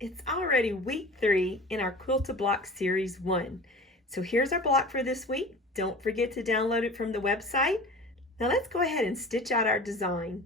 It's already week 3 in our Quilt to Block Series 1. So here's our block for this week. Don't forget to download it from the website. Now let's go ahead and stitch out our design.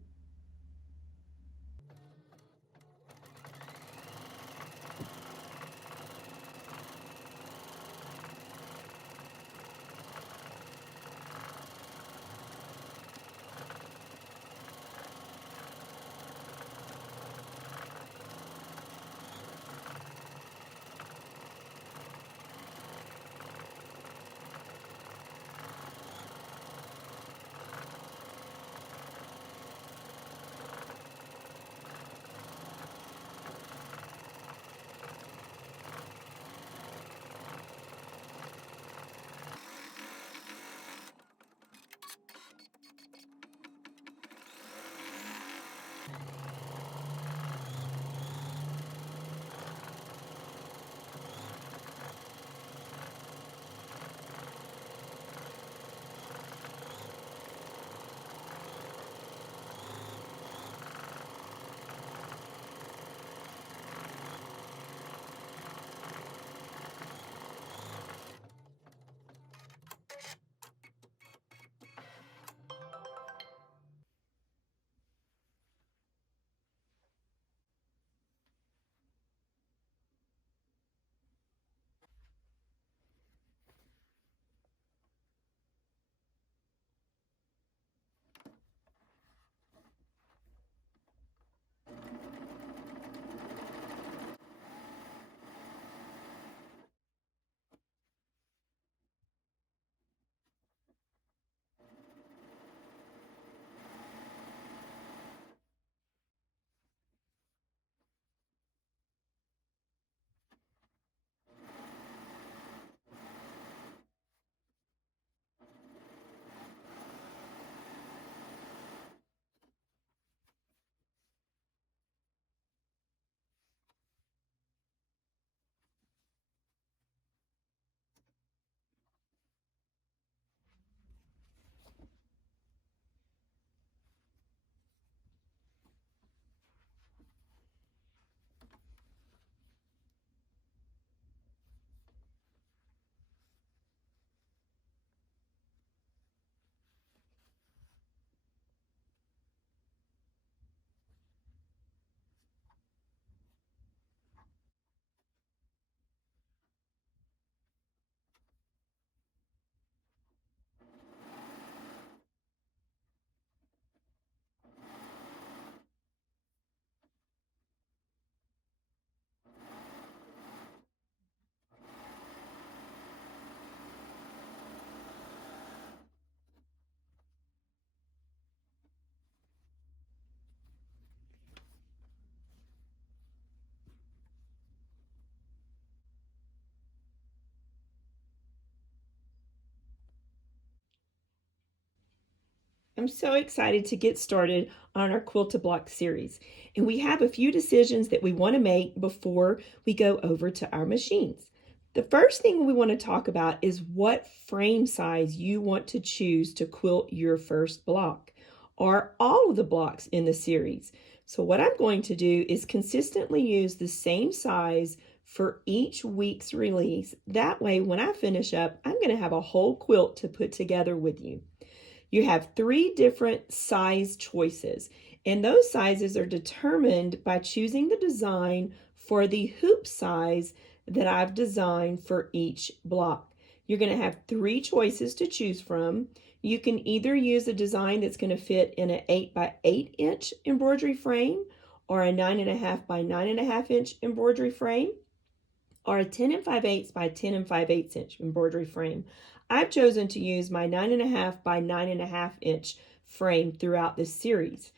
I'm so excited to get started on our Quilt to Block series. And we have a few decisions that we want to make before we go over to our machines. The first thing we want to talk about is what frame size you want to choose to quilt your first block, or all of the blocks in the series. So what I'm going to do is consistently use the same size for each week's release. That way, when I finish up, I'm going to have a whole quilt to put together with you. You have 3 different size choices, and those sizes are determined by choosing the design for the hoop size that I've designed for each block. You're going to have 3 choices to choose from. You can either use a design that's going to fit in an 8 by 8 inch embroidery frame, or a 9.5 by 9.5 inch embroidery frame, or a 10 5/8 by 10 5/8 inch embroidery frame. I've chosen to use my 9.5 by 9.5 inch frame throughout this series.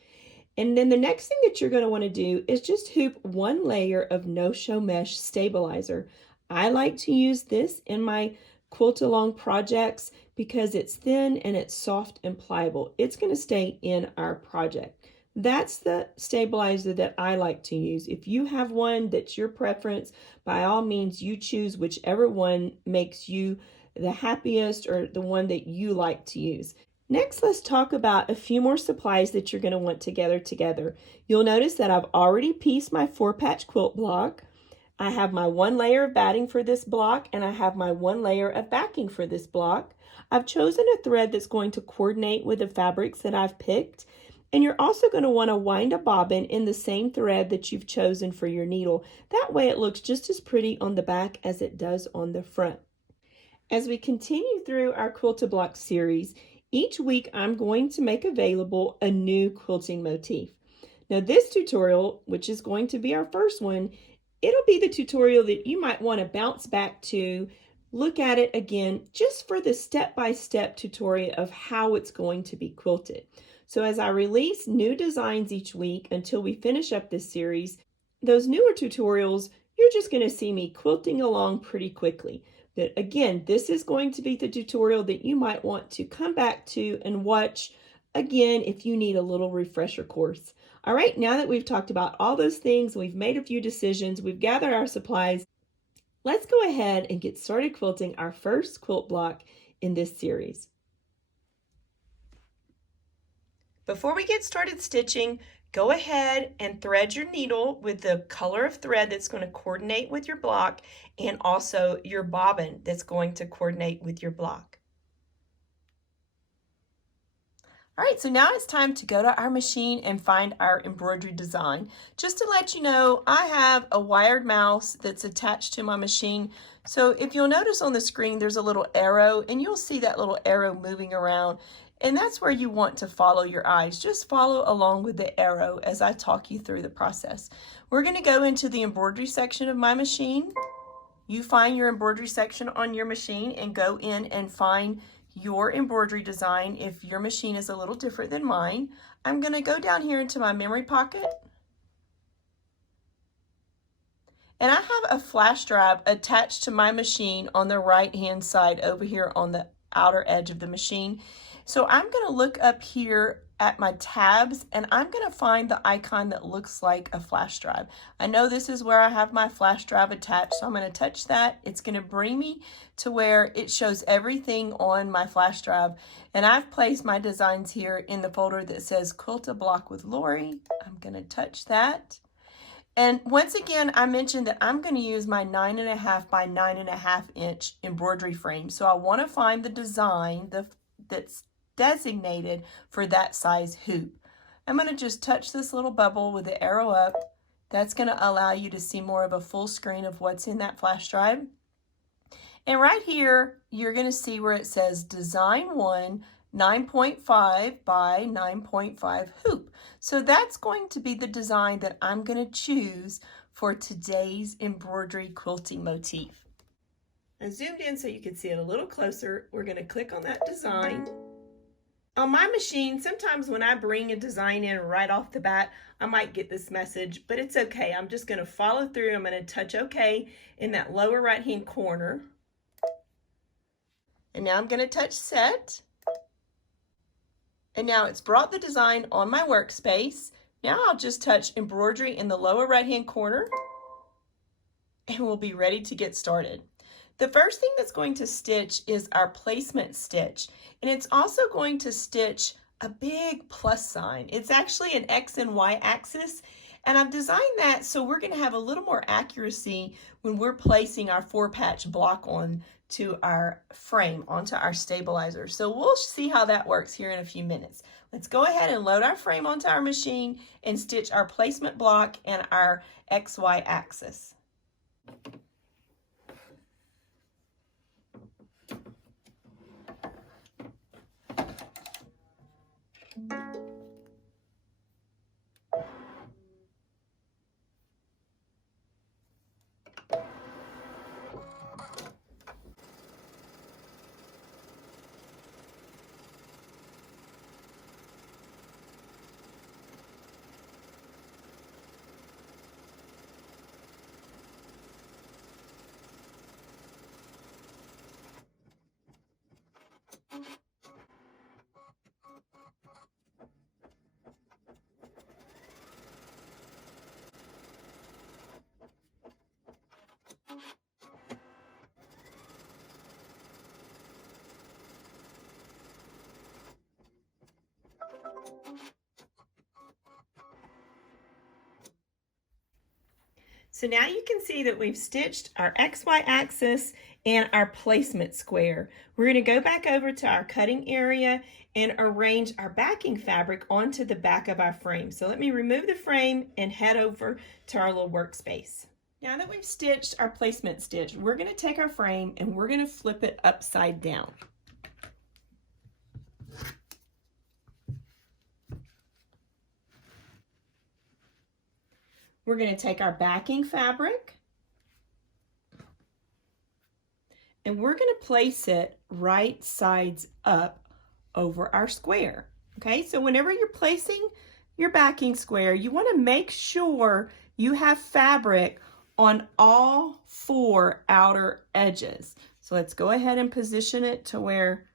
And then the next thing that you're going to want to do is just hoop 1 layer of no-show mesh stabilizer. I like to use this in my quilt along projects because it's thin and it's soft and pliable. It's going to stay in our project. That's the stabilizer that I like to use. If you have one that's your preference, by all means, you choose whichever one makes you the happiest or the one that you like to use. Next, let's talk about a few more supplies that you're going to want to gather together. You'll notice that I've already pieced my 4-patch quilt block. I have my one layer of batting for this block, and I have my one layer of backing for this block. I've chosen a thread that's going to coordinate with the fabrics that I've picked. And you're also going to want to wind a bobbin in the same thread that you've chosen for your needle. That way it looks just as pretty on the back as it does on the front. As we continue through our Quilt-A-Block series, each week I'm going to make available a new quilting motif. Now this tutorial, which is going to be our first one, it'll be the tutorial that you might want to bounce back to, look at it again, just for the step-by-step tutorial of how it's going to be quilted. So as I release new designs each week until we finish up this series, those newer tutorials, you're just going to see me quilting along pretty quickly. But again, this is going to be the tutorial that you might want to come back to and watch again if you need a little refresher course. All right, now that we've talked about all those things, we've made a few decisions, we've gathered our supplies, let's go ahead and get started quilting our first quilt block in this series. Before we get started stitching, go ahead and thread your needle with the color of thread that's going to coordinate with your block and also your bobbin that's going to coordinate with your block. All right, so now it's time to go to our machine and find our embroidery design. Just to let you know, I have a wired mouse that's attached to my machine. So if you'll notice on the screen, there's a little arrow, and you'll see that little arrow moving around. And that's where you want to follow your eyes. Just follow along with the arrow as I talk you through the process. We're going to go into the embroidery section of my machine. You find your embroidery section on your machine and go in and find your embroidery design if your machine is a little different than mine. I'm going to go down here into my memory pocket. And I have a flash drive attached to my machine on the right hand side over here on the outer edge of the machine. So I'm going to look up here at my tabs and I'm going to find the icon that looks like a flash drive. I know this is where I have my flash drive attached, so I'm going to touch that. It's going to bring me to where it shows everything on my flash drive. And I've placed my designs here in the folder that says Quilt-A-Block with Lori. I'm going to touch that. And once again, I mentioned that I'm going to use my 9.5 by 9.5 inch embroidery frame. So I want to find the design that's designated for that size hoop. I'm going to just touch this little bubble with the arrow up. That's going to allow you to see more of a full screen of what's in that flash drive. And right here, you're going to see where it says Design 1, 9.5 by 9.5 hoop. So that's going to be the design that I'm going to choose for today's embroidery quilting motif. I zoomed in so you can see it a little closer. We're going to click on that design. On my machine, sometimes when I bring a design in right off the bat, I might get this message, but it's okay. I'm just going to follow through. I'm going to touch OK in that lower right-hand corner. And now I'm going to touch Set. And now it's brought the design on my workspace. Now I'll just touch Embroidery in the lower right-hand corner, and we'll be ready to get started. The first thing that's going to stitch is our placement stitch, and it's also going to stitch a big plus sign. It's actually an X and Y axis, and I've designed that so we're going to have a little more accuracy when we're placing our 4-patch block on to our frame, onto our stabilizer. So we'll see how that works here in a few minutes. Let's go ahead and load our frame onto our machine and stitch our placement block and our XY axis. So now you can see that we've stitched our XY axis and our placement square. We're going to go back over to our cutting area and arrange our backing fabric onto the back of our frame. So let me remove the frame and head over to our little workspace. Now that we've stitched our placement stitch, we're going to take our frame and we're going to flip it upside down. We're going to take our backing fabric and we're going to place it right sides up over our square. Okay, so whenever you're placing your backing square, you want to make sure you have fabric on all 4 outer edges. So let's go ahead and position it to where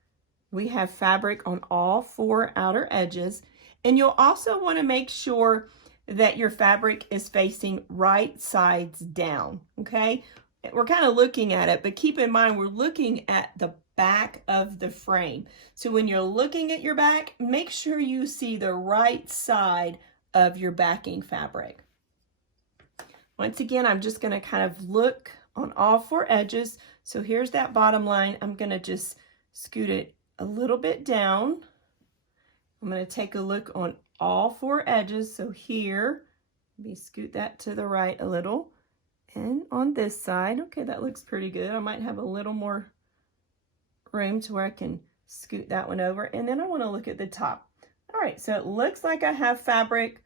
we have fabric on all 4 outer edges. And you'll also want to make sure that your fabric is facing right sides down, okay? We're kind of looking at it, but keep in mind we're looking at the back of the frame. So when you're looking at your back, make sure you see the right side of your backing fabric. Once again, I'm just going to kind of look on all 4 edges. So here's that bottom line. I'm going to just scoot it a little bit down. I'm going to take a look on all 4 edges. So here, maybe scoot that to the right a little. And on this side, okay, that looks pretty good. I might have a little more room to where I can scoot that one over. And then I want to look at the top. All right, so it looks like I have fabric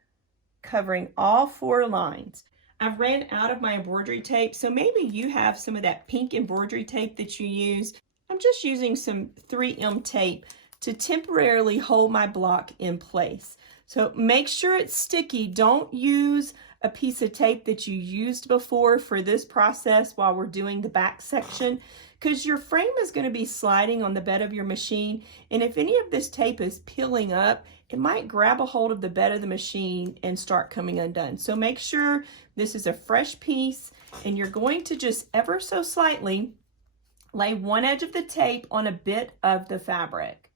covering all 4 lines. I've ran out of my embroidery tape, so maybe you have some of that pink embroidery tape that you use. I'm just using some 3M tape to temporarily hold my block in place. So make sure it's sticky. Don't use a piece of tape that you used before for this process while we're doing the back section, because your frame is going to be sliding on the bed of your machine, and if any of this tape is peeling up, it might grab a hold of the bed of the machine and start coming undone. So make sure this is a fresh piece, and you're going to just ever so slightly lay one edge of the tape on a bit of the fabric.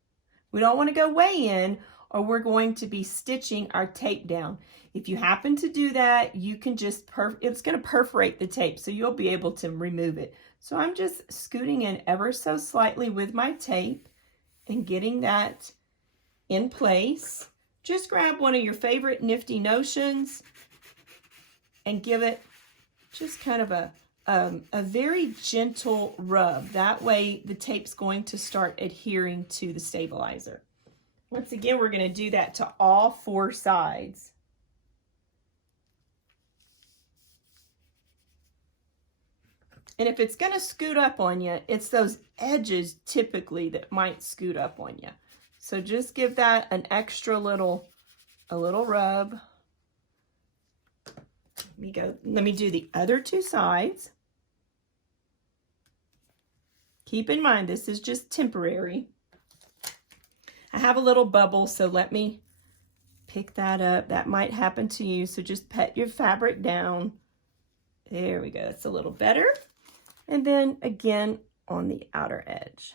We don't want to go way in, or we're going to be stitching our tape down. If you happen to do that, you can just, it's going to perforate the tape, so you'll be able to remove it. So I'm just scooting in ever so slightly with my tape and getting that in place. Just grab one of your favorite nifty notions and give it just kind of a very gentle rub. That way the tape's going to start adhering to the stabilizer. Once again, we're going to do that to all 4 sides. And if it's going to scoot up on you, it's those edges typically that might scoot up on you. So just give that an extra little rub. Let me do the other 2 sides. Keep in mind, this is just temporary. I have a little bubble, so let me pick that up. That might happen to you, so just pet your fabric down. There we go, that's a little better. And then again on the outer edge.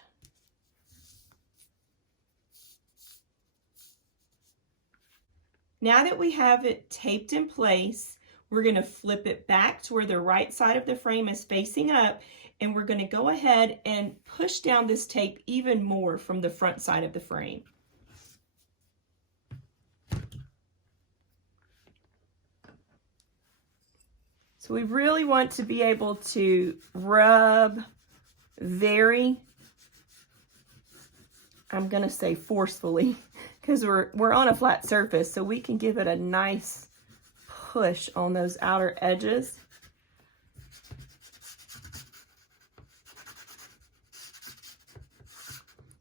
Now that we have it taped in place, we're going to flip it back to where the right side of the frame is facing up, and we're going to go ahead and push down this tape even more from the front side of the frame. So we really want to be able to rub very, I'm going to say forcefully, because we're on a flat surface, so we can give it a nice push on those outer edges.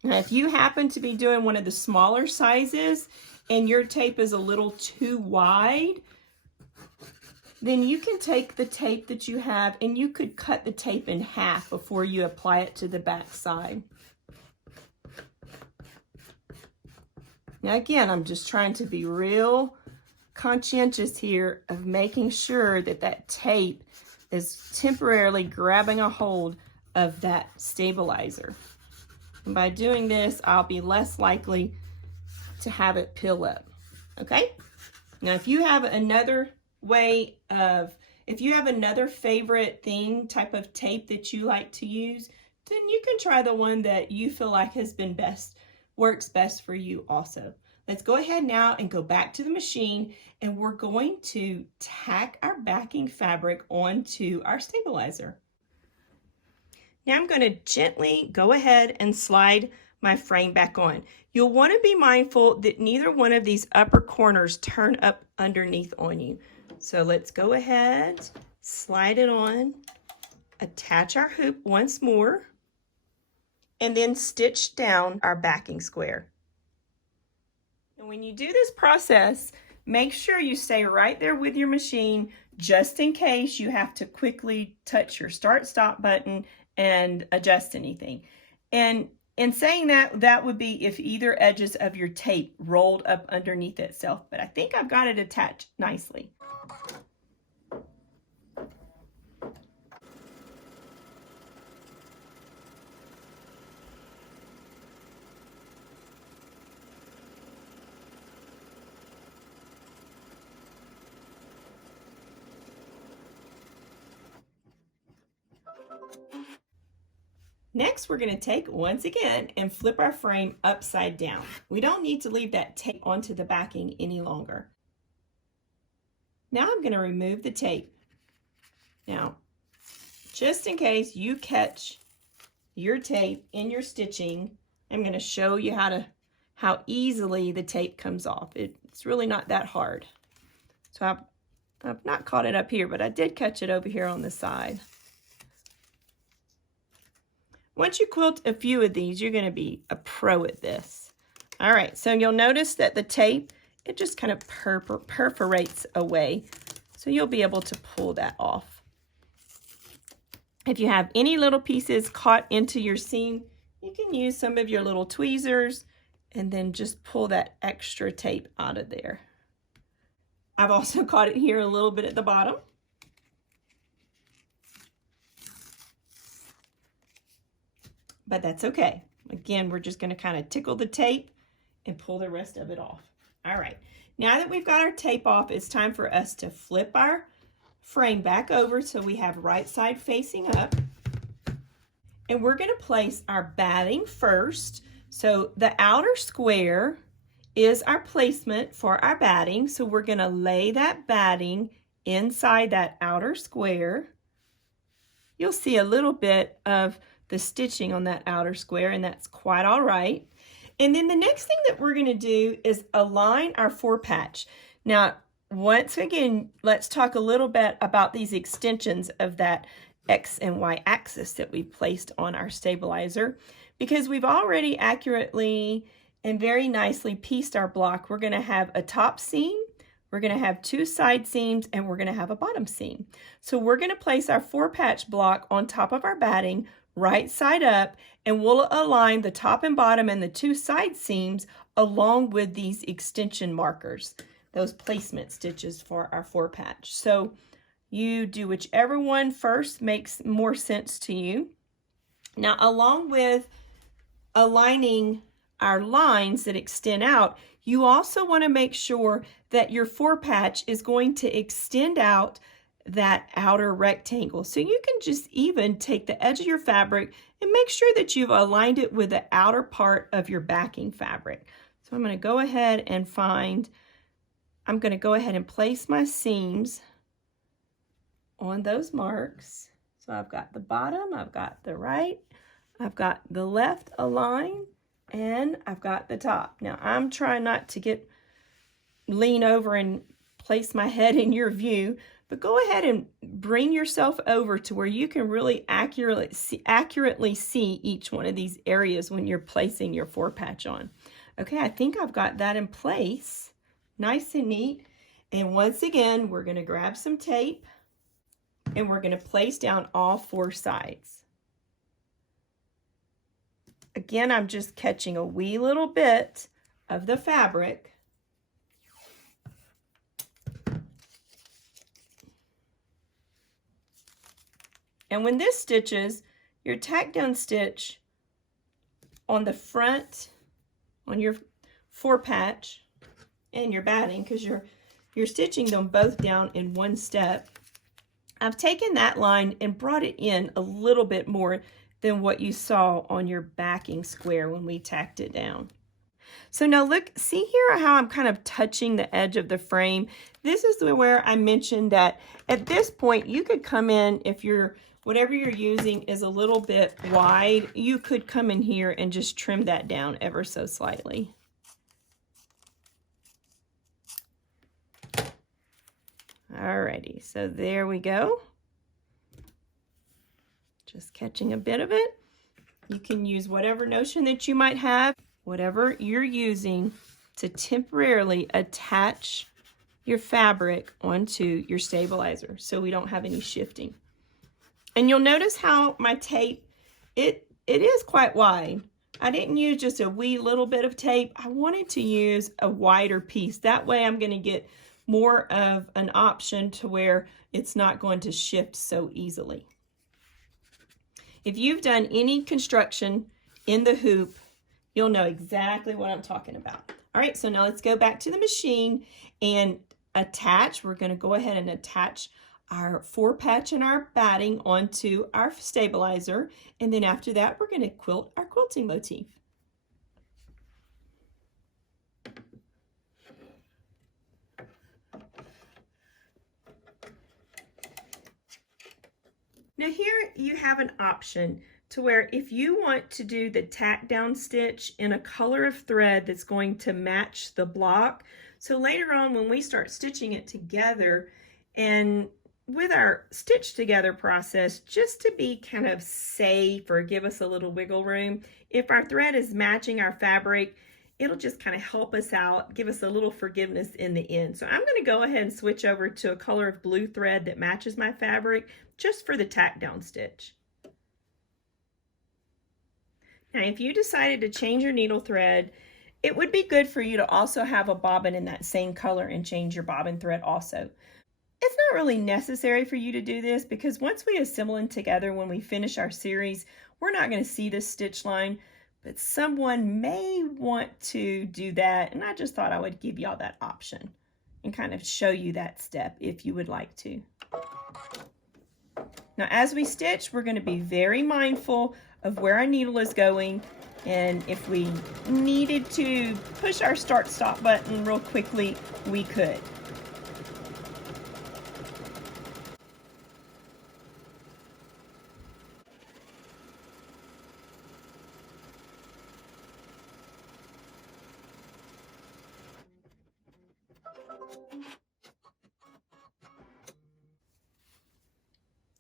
Now, if you happen to be doing one of the smaller sizes and your tape is a little too wide, then you can take the tape that you have and you could cut the tape in half before you apply it to the back side. Now again, I'm just trying to be real conscientious here of making sure that that tape is temporarily grabbing a hold of that stabilizer. And by doing this, I'll be less likely to have it peel up. Okay? Now, if you have another way of If you have another favorite type of tape that you like to use, then you can try the one that you feel like works best for you also. Let's go ahead now and go back to the machine, and we're going to tack our backing fabric onto our stabilizer. Now I'm going to gently go ahead and slide my frame back on. You'll want to be mindful that neither one of these upper corners turn up underneath on you. So let's go ahead, slide it on, attach our hoop once more, and then stitch down our backing square. And when you do this process, make sure you stay right there with your machine just in case you have to quickly touch your start-stop button and adjust anything. And in saying that, that would be if either edges of your tape rolled up underneath itself, but I think I've got it attached nicely. Next, we're going to take, once again, and flip our frame upside down. We don't need to leave that tape onto the backing any longer. Now I'm going to remove the tape. Now, just in case you catch your tape in your stitching, I'm going to show you how easily the tape comes off. It's really not that hard. So I've not caught it up here, but I did catch it over here on the side. Once you quilt a few of these, you're going to be a pro at this. All right, so you'll notice that the tape, it just kind of perforates away. So you'll be able to pull that off. If you have any little pieces caught into your seam, you can use some of your little tweezers and then just pull that extra tape out of there. I've also caught it here a little bit at the bottom. But that's okay. Again, we're just going to kind of tickle the tape and pull the rest of it off. All right, now that we've got our tape off, it's time for us to flip our frame back over so we have right side facing up. And we're going to place our batting first. So the outer square is our placement for our batting. So we're going to lay that batting inside that outer square. You'll see a little bit of the stitching on that outer square, and that's quite all right. And then the next thing that we're going to do is align our 4-patch. Now, once again, let's talk a little bit about these extensions of that X and Y axis that we placed on our stabilizer, because we've already accurately and very nicely pieced our block. We're going to have a top seam, we're going to have 2 side seams, and we're going to have a bottom seam. So we're going to place our 4-patch block on top of our batting, right side up, and we'll align the top and bottom and the 2 side seams along with these extension markers, those placement stitches for our 4-patch. So you do whichever one first makes more sense to you. Now, along with aligning our lines that extend out, you also want to make sure that your 4-patch is going to extend out that outer rectangle. So you can just even take the edge of your fabric and make sure that you've aligned it with the outer part of your backing fabric. So I'm going to go ahead and place my seams on those marks. So I've got the bottom, I've got the right, I've got the left aligned, and I've got the top. Now I'm trying not to lean over and place my head in your view, but go ahead and bring yourself over to where you can really accurately see each one of these areas when you're placing your 4-patch on. Okay, I think I've got that in place, nice and neat. And once again, we're going to grab some tape and we're going to place down all 4 sides. Again, I'm just catching a wee little bit of the fabric. And when this stitches, your tack down stitch on the front, on your 4-patch and your batting, because you're stitching them both down in one step. I've taken that line and brought it in a little bit more than what you saw on your backing square when we tacked it down. So now look, see here how I'm kind of touching the edge of the frame. This is where I mentioned that at this point you could come in, if whatever you're using is a little bit wide, you could come in here and just trim that down ever so slightly. Alrighty, so there we go. Just catching a bit of it. You can use whatever notion that you might have, whatever you're using to temporarily attach your fabric onto your stabilizer so we don't have any shifting. And you'll notice how my tape, it is quite wide. I didn't use just a wee little bit of tape. I wanted to use a wider piece. That way I'm going to get more of an option to where it's not going to shift so easily. If you've done any construction in the hoop, you'll know exactly what I'm talking about. All right, so now let's go back to the machine and attach. We're going to go ahead and attach our 4-patch and our batting onto our stabilizer. And then after that, we're going to quilt our quilting motif. Now here you have an option to where if you want to do the tack down stitch in a color of thread that's going to match the block, so later on when we start stitching it together and with our stitch together process, just to be kind of safe or give us a little wiggle room, if our thread is matching our fabric, it'll just kind of help us out, give us a little forgiveness in the end. So I'm going to go ahead and switch over to a color of blue thread that matches my fabric just for the tack down stitch. Now, if you decided to change your needle thread, it would be good for you to also have a bobbin in that same color and change your bobbin thread also. It's not really necessary for you to do this because once we assemble them together, when we finish our series, we're not going to see this stitch line, but someone may want to do that, and I just thought I would give y'all that option and kind of show you that step if you would like to. Now, as we stitch, we're going to be very mindful of where our needle is going, and if we needed to push our start-stop button real quickly, we could.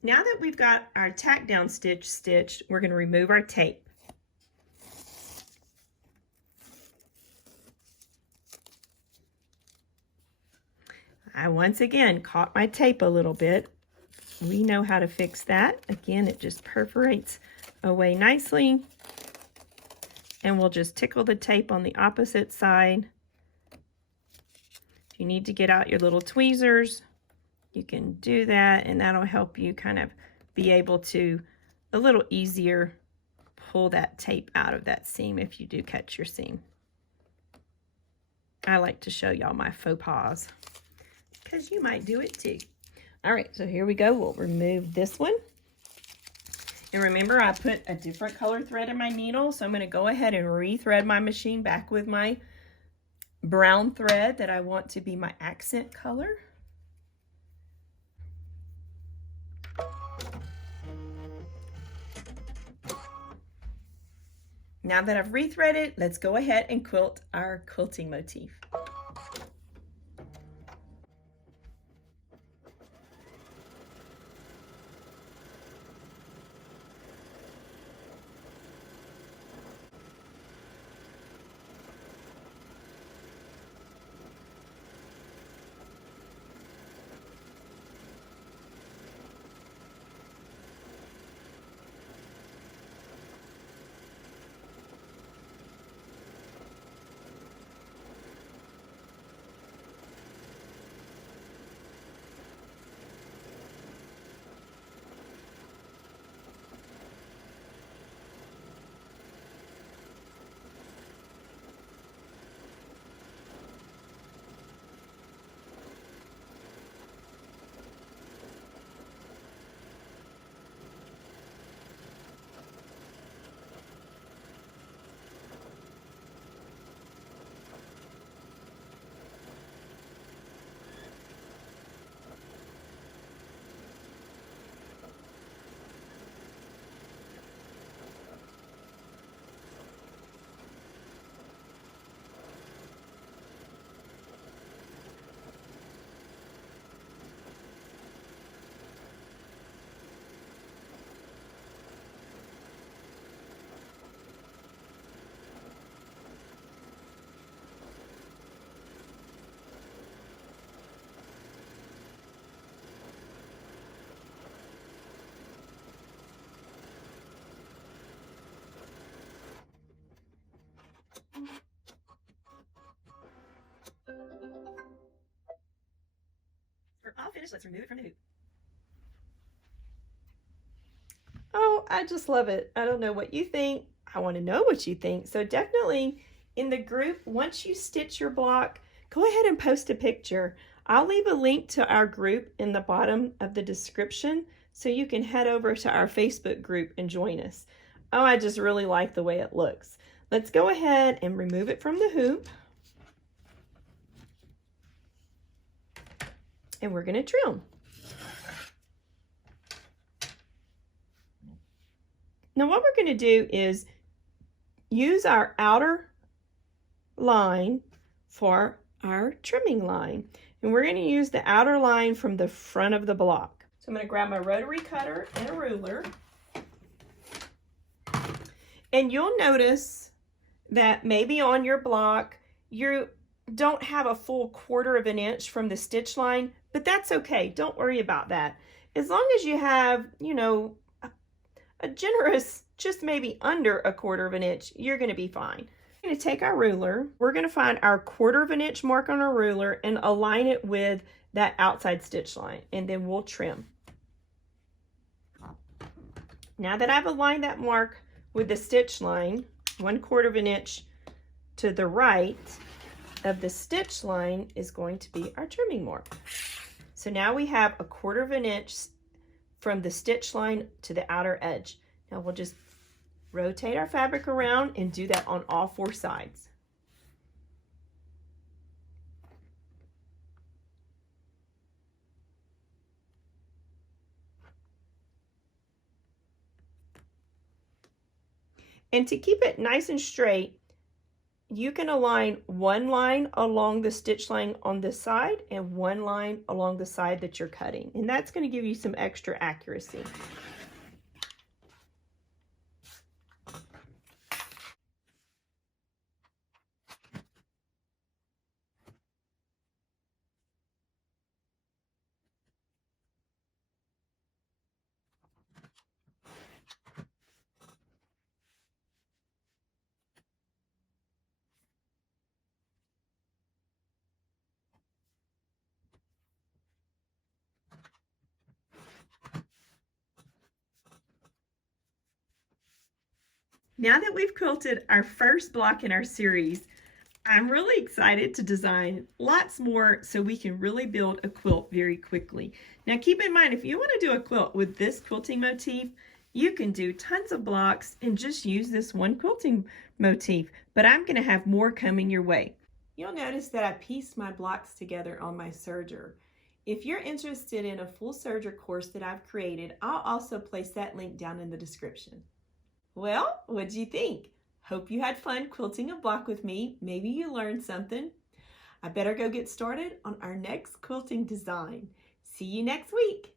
Now that we've got our tack down stitch stitched, we're going to remove our tape. I once again caught my tape a little bit. We know how to fix that. Again, it just perforates away nicely. And we'll just tickle the tape on the opposite side. If you need to get out your little tweezers, you can do that, and that'll help you kind of be able to a little easier pull that tape out of that seam if you do catch your seam. I like to show y'all my faux pas because you might do it too. All right, so here we go. We'll remove this one. And remember, I put a different color thread in my needle, so I'm going to go ahead and rethread my machine back with my brown thread that I want to be my accent color. Now that I've rethreaded, let's go ahead and quilt our quilting motif. we're all finished. Let's remove it from the hoop. Oh, I just love it. I don't know what you think. I want to know what you think. So definitely in the group, once you stitch your block, go ahead and post a picture. I'll leave a link to our group in the bottom of the description so you can head over to our Facebook group and join us. Oh, I just really like the way it looks. Let's go ahead and remove it from the hoop. And we're going to trim. Now what we're going to do is use our outer line for our trimming line. And we're going to use the outer line from the front of the block. So I'm going to grab my rotary cutter and a ruler. And you'll notice that maybe on your block you don't have a full 1/4 of an inch from the stitch line, but that's okay. Don't worry about that. As long as you have, you know, a generous, just maybe under a 1/4 of an inch, you're going to be fine. We're going to take our ruler. We're going to find our 1/4 of an inch mark on our ruler and align it with that outside stitch line, and then we'll trim. Now that I've aligned that mark with the stitch line, 1/4 of an inch to the right of the stitch line is going to be our trimming mark. So now we have a 1/4 of an inch from the stitch line to the outer edge. Now we'll just rotate our fabric around and do that on all 4 sides. And to keep it nice and straight, you can align one line along the stitch line on this side and one line along the side that you're cutting. And that's going to give you some extra accuracy. Now that we've quilted our first block in our series, I'm really excited to design lots more so we can really build a quilt very quickly. Now keep in mind, if you want to do a quilt with this quilting motif, you can do tons of blocks and just use this one quilting motif, but I'm going to have more coming your way. You'll notice that I pieced my blocks together on my serger. If you're interested in a full serger course that I've created, I'll also place that link down in the description. Well, what do you think? Hope you had fun quilting a block with me. Maybe you learned something. I better go get started on our next quilting design. See you next week.